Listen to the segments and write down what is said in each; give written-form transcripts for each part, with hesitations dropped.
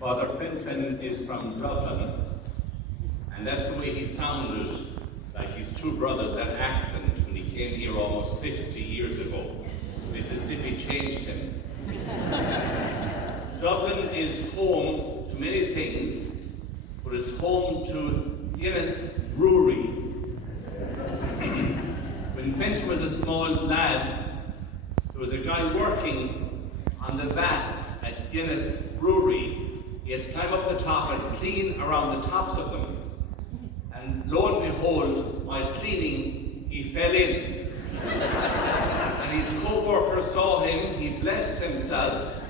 Father Fintan is from Dublin, and that's the way he sounded, like his two brothers, that accent, when he came here almost 50 years ago. Mississippi changed him. Dublin is home to many things, but it's home to Guinness Brewery. When Fintan was a small lad, there was a guy working on the vats at Guinness Brewery. He had to climb up the top and clean around the tops of them. And lo and behold, while cleaning, he fell in. And his co-worker saw him, he blessed himself,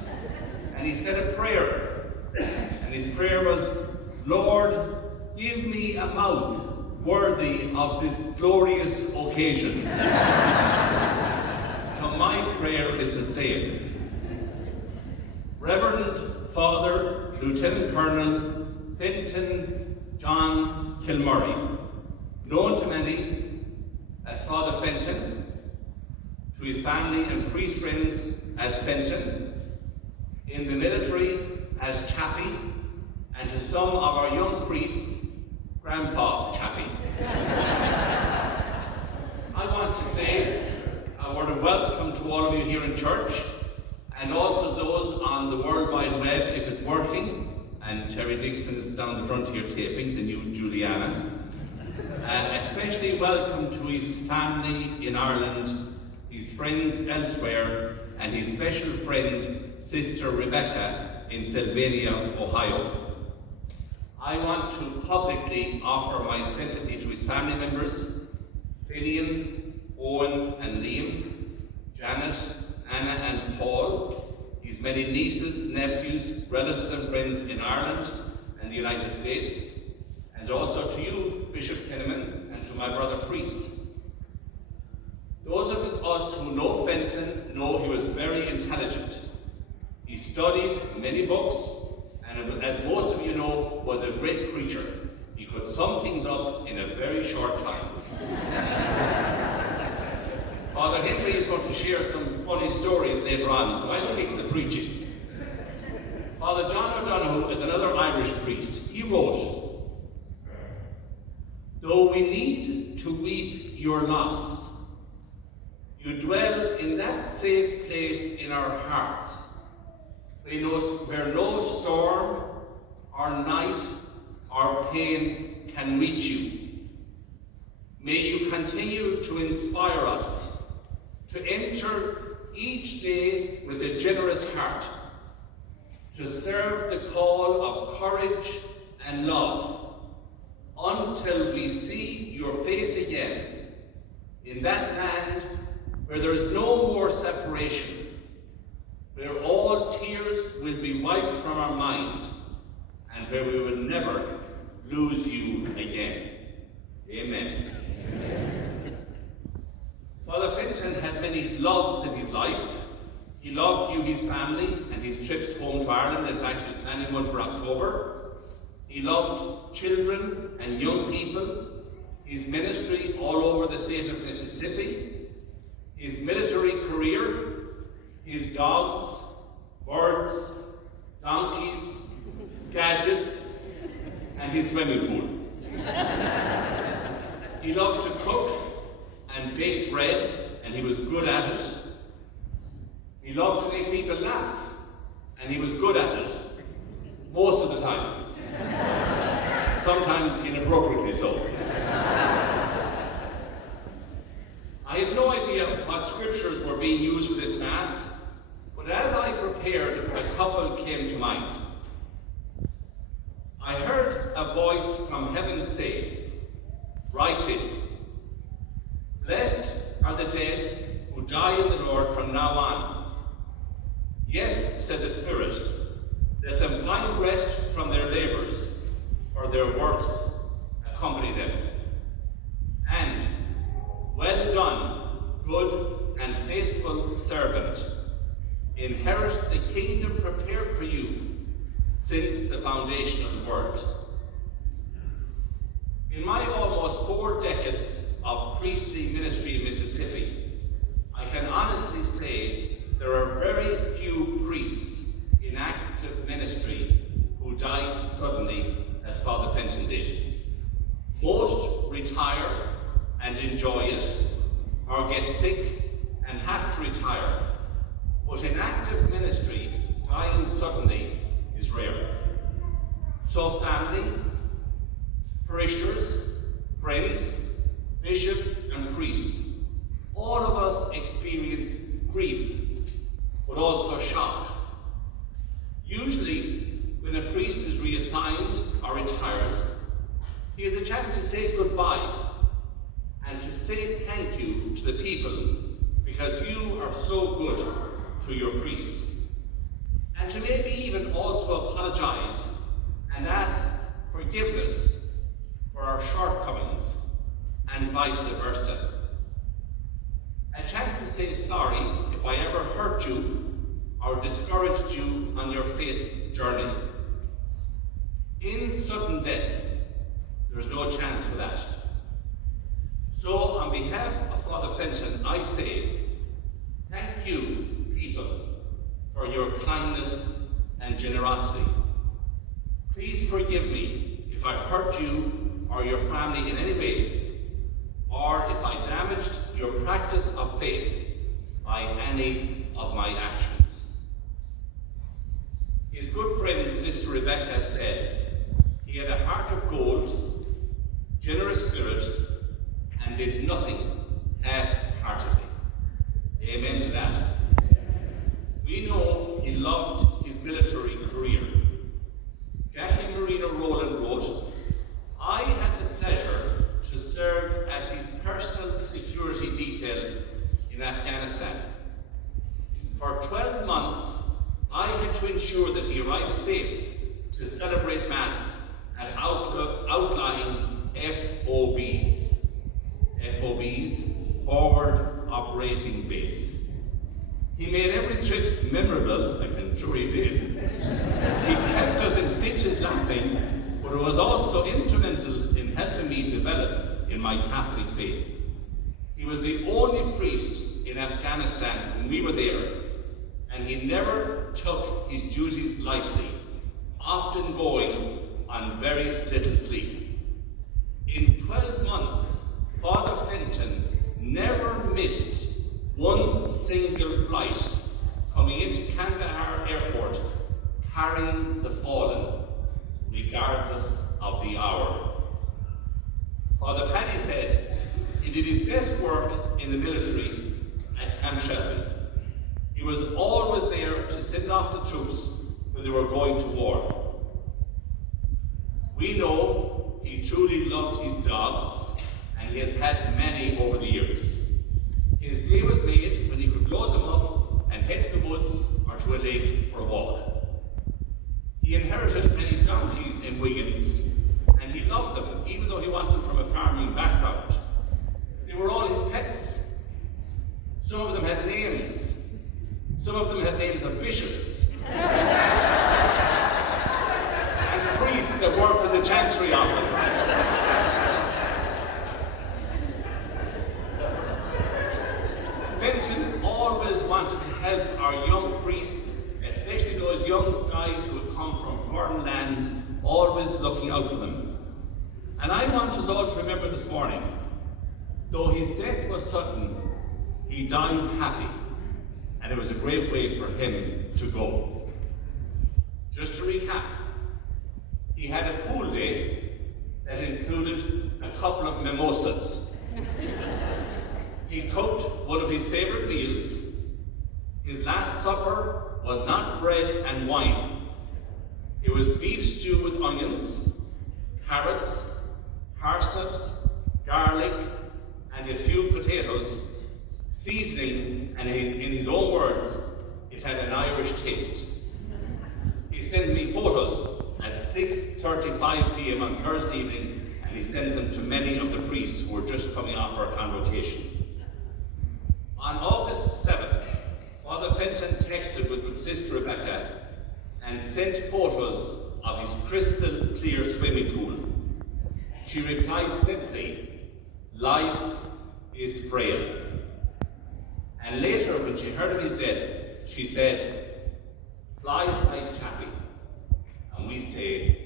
and he said a prayer. And his prayer was, Lord, give me a mouth worthy of this glorious occasion. So my prayer is the same. Reverend Father Lieutenant Colonel Fintan John Kilmurray, known to many as Father Fintan, to his family and priest friends as Fintan, in the military as Chappie, and to some of our young priests, Grandpa Chappie. I want to say a word of welcome to all of you here in church, and also those on the World Wide Web, if it's working. And Terry Dixon is down the front here taping, the new Juliana. And especially welcome to his family in Ireland, his friends elsewhere, and his special friend, Sister Rebecca, in Sylvania, Ohio. I want to publicly offer my sympathy to his family members, Finian, Owen and Liam, Janet, Anna and Paul, his many nieces, nephews, relatives and friends in Ireland and the United States, and also to you, Bishop Kinnaman, and to my brother priests. Those of us who know Fintan know he was very intelligent. He studied many books, and as most of you know, was a great preacher. He could sum things up in a very short time. Father Henry is going to share some funny stories later on, so I'll stick to the preaching. Father John O'Donoghue is another Irish priest. He wrote, though we need to weep your loss, you dwell in that safe place in our hearts, where no storm or night or pain can reach you. May you continue to inspire us to enter each day with a generous heart, to serve the call of courage and love, until we see your face again, in that land where there is no more separation, where all tears will be wiped from our mind, and where we will never lose you again. Amen. Father Fintan had many loves in his life. He loved you, his family, and his trips home to Ireland. In fact, he was planning one for October. He loved children and young people, his ministry all over the state of Mississippi, his military career, his dogs, birds, donkeys, gadgets, and his swimming pool. He loved to cook and bake bread, and he was good at it. He loved to make people laugh, and he was good at it most of the time. Sometimes inappropriately so. I had no idea what scriptures were being used for this Mass, but as I prepared, a couple came to mind. I heard a voice from heaven say, write this, blessed are the dead who die in the Lord from now on. Yes, said the Spirit, let them find rest from their labors, for their works accompany them. And, well done, good and faithful servant, inherit the kingdom prepared for you since the foundation of the world. In my almost 4 decades of priestly ministry in Mississippi, I can honestly say there are very few priests in active ministry who died suddenly, as Father Fintan did. Most retire and enjoy it, or get sick and have to retire. But in active ministry, dying suddenly is rare. So family, parishioners, friends, bishop and priests, all of us experience grief, but also shock. Usually, when a priest is reassigned or retires, he has a chance to say goodbye and to say thank you to the people because you are so good to your priests. And to maybe even also apologize and ask forgiveness for our shortcomings and vice versa. A chance to say sorry if I ever hurt you or discouraged you on your faith journey. In sudden death, there's no chance for that. So on behalf of Father Fintan, I say, thank you, people, for your kindness and generosity. Please forgive me if I hurt you or your family in any way, or if I damaged your practice of faith by any of my actions. His good friend, Sister Rebecca, said he had a heart of gold, generous spirit, and did nothing half-heartedly. Amen to that. We know he loved his military career. Jackie Marino Rowland wrote, I had the pleasure to serve as his personal security detail in Afghanistan. For 12 months, I had to ensure that he arrived safe to celebrate Mass at outlying FOBs. FOBs, Forward Operating Base. He made every trip memorable, I'm sure he did. He kept us in stitches laughing, but it was also instrumental in helping me develop in my Catholic faith. He was the only priest in Afghanistan when we were there, and he never took his duties lightly, often going on very little sleep. In 12 months, Father Fintan never missed one single flight coming into Kandahar Airport carrying the fallen, regardless of the hour. Father Paddy said he did his best work in the military at Camp Shelby. He was always there to send off the troops when they were going to war. We know he truly loved his dogs, and he has had many over the years. His day was made when he could load them up and head to the woods or to a lake for a walk. He inherited many donkeys in Wiggins, and he loved them, even though he wasn't from a farming background. They were all his pets. Some of them had names. Some of them had names of bishops and priests that worked in the chancery office. Fintan always wanted to help our young priests, especially those young guys who had come from foreign lands, always looking out for them. And I want us all to remember this morning, though his death was sudden, he died happy, and it was a great way for him to go. Just to recap, he had a pool day that included a couple of mimosas. He cooked one of his favorite meals. His last supper was not bread and wine. It was beef stew with onions, carrots, parsnips, garlic, and a few potatoes, seasoning, and in his own words, it had an Irish taste. He sent me photos at 6:35 p.m. on Thursday evening, and he sent them to many of the priests who were just coming off our convocation. On August 7th, Father Fintan texted with Sister Rebecca and sent photos of his crystal clear swimming pool. She replied simply, "Life is frail." And later, when she heard of his death, she said, "Fly high, chappie." And we we say